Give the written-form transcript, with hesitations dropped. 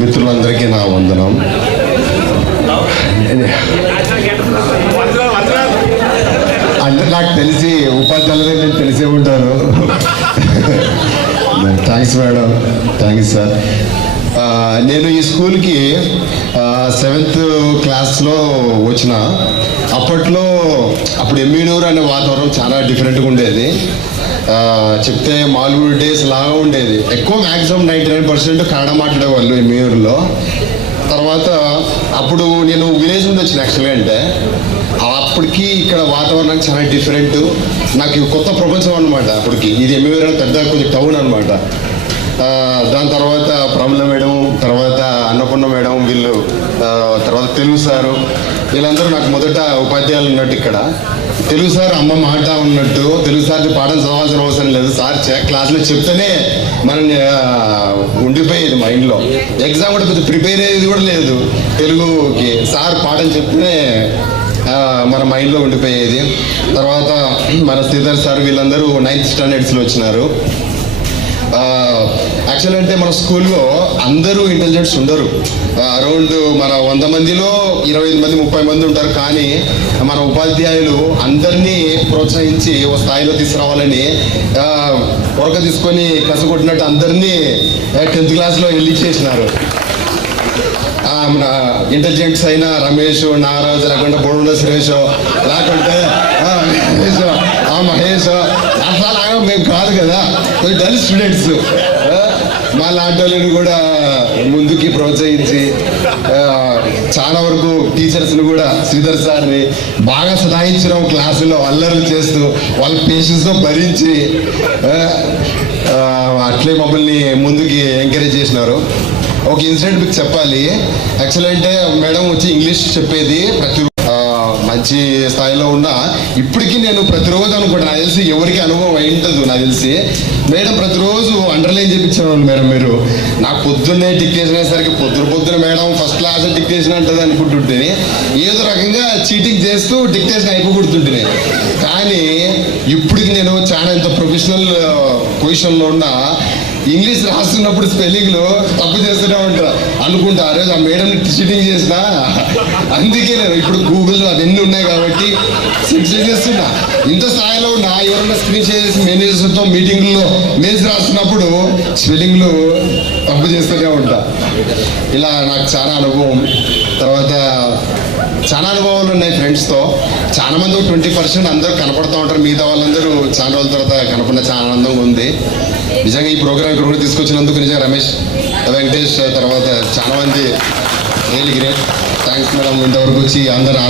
మిత్రులందరికీ నా వందనం. అంటే నాకు తెలిసి ఉపాధ్యాయులదే నేను తెలిసే ఉంటాను. Thanks madam, thanks sir. నేను ఈ స్కూల్కి 7th క్లాస్లో వచ్చిన. అప్పుడు ఎమ్మినూరు అనే వాతావరణం చాలా డిఫరెంట్గా ఉండేది. చెప్తే మామూలు డేస్ లాగా ఉండేది. ఎక్కువ మ్యాక్సిమం 99% కన్నడ మాట్లాడేవాళ్ళు ఎమ్మినూరులో. తర్వాత అప్పుడు నేను విలేజ్ నుండి వచ్చిన యాక్చువల్గా. అంటే అప్పటికి ఇక్కడ వాతావరణం చాలా డిఫరెంట్. నాకు కొత్త ప్రపంచం అనమాట. అప్పటికి ఇది ఎమ్మినూరు పెద్ద కొంచెం టౌన్ అనమాట. దాని తర్వాత ప్రమల మేడం, తర్వాత అన్నపూర్ణ మేడం, వీళ్ళు తర్వాత తెలుగు సారు, వీళ్ళందరూ నాకు మొదట ఉపాధ్యాయులు ఉన్నట్టు ఇక్కడ. తెలుగు సార్ అమ్మ మాట ఉన్నట్టు. తెలుగు సార్ని పాఠం చదవాల్సిన అవసరం లేదు. సార్ క్లాస్లో చెప్తేనే మనం ఉండిపోయేది మైండ్లో. ఎగ్జామ్ కూడా పెద్ద ప్రిపేర్ అయ్యేది కూడా లేదు. తెలుగుకి సార్ పాఠం చెప్తేనే మన మైండ్లో ఉండిపోయేది. తర్వాత మన శ్రీధర్ సార్ వీళ్ళందరూ 9th స్టాండర్డ్స్లో వచ్చినారు. యాక్చువల్ అంటే మన స్కూల్లో అందరూ ఇంటెలిజెంట్స్ ఉండరు. అరౌండ్ మన 100 మందిలో 25 మంది 30 మంది ఉంటారు. కానీ మన ఉపాధ్యాయులు అందరినీ ప్రోత్సహించి ఓ స్థాయిలో తీసుకురావాలని వరక తీసుకొని కసగొట్టినట్టు అందరినీ 10th క్లాస్లో చేసినారు. మన ఇంటెలిజెంట్స్ అయినా రమేష్, నాగరాజు, లేకుంటే బొడుండ సురేష్, లేకుంటే మహేష్, అసలు మేము కాదు కదా, డల్ స్టూడెంట్స్. మా లాంటి వాళ్ళని కూడా ముందుకి ప్రోత్సహించి చాలా వరకు టీచర్స్ని కూడా శ్రీధర్ సార్ని బాగా సదాయించడం, క్లాసులో అల్లర్లు చేస్తూ వాళ్ళ పేషెన్స్తో భరించి అట్లే మమ్మల్ని ముందుకి ఎంకరేజ్ చేసినారు. ఒక ఇన్సిడెంట్ మీకు చెప్పాలి. యాక్చువల్ అంటే మేడం వచ్చి ఇంగ్లీష్ చెప్పేది మంచి స్థాయిలో ఉన్నా ఇప్పటికీ నేను ప్రతిరోజు అనుకుంటా, నాకు తెలిసి ఎవరికి అనుభవం అయి ఉంటుంది. నాకు తెలిసి మేడం ప్రతిరోజు అండర్లైన్ చేయించేవాళ్ళు. మేడం మీరు నాకు పొద్దున్నే డిక్టేషన్ అయ్యేసరికి పొద్దున మేడం ఫస్ట్ క్లాస్ డిక్టేషన్ అంటుంది అనుకుంటుంటే ఏదో రకంగా చీటింగ్ చేస్తూ డిక్టేషన్ అయిపోకుంటుంటే. కానీ ఇప్పటికి నేను చాలా ఇంత ప్రొఫెషనల్ పొజిషన్లో ఉన్నా ఇంగ్లీష్ రాస్తున్నప్పుడు స్పెల్లింగ్లో తప్పు చేస్తూనే ఉంటారు అనుకుంటా. ఆ రోజు ఆ మేడంని చీటింగ్ చేసిన. అందుకే నేను ఇప్పుడు గూగుల్లో అవన్నీ ఉన్నాయి కాబట్టి సెట్ చేస్తున్నా. ఇంత స్థాయిలో ఉన్నా ఎవరైనా స్క్రీన్ షేర్ చేసి మేనేజర్స్తో మీటింగ్లో మెయిల్స్ రాస్తున్నప్పుడు స్పెల్లింగ్లు తప్పు చేస్తూనే ఉంటా. ఇలా నాకు చాలా అనుభవం. తర్వాత చాలా అనుభవాలు ఉన్నాయి ఫ్రెండ్స్తో. చాలా మంది 20% అందరూ కనపడుతూ ఉంటారు. మిగతా వాళ్ళందరూ చాలా రోజుల తర్వాత కనపడిన చాలా ఆనందంగా ఉంది. నిజంగా ఈ ప్రోగ్రామ్ ఇక్కడ కూడా తీసుకొచ్చినందుకు నిజంగా రమేష్, వెంకటేష్, తర్వాత చాలా మంది రియల్లీ గ్రేట్. Thanks madam. ఇంతవరకు వచ్చి అందరూ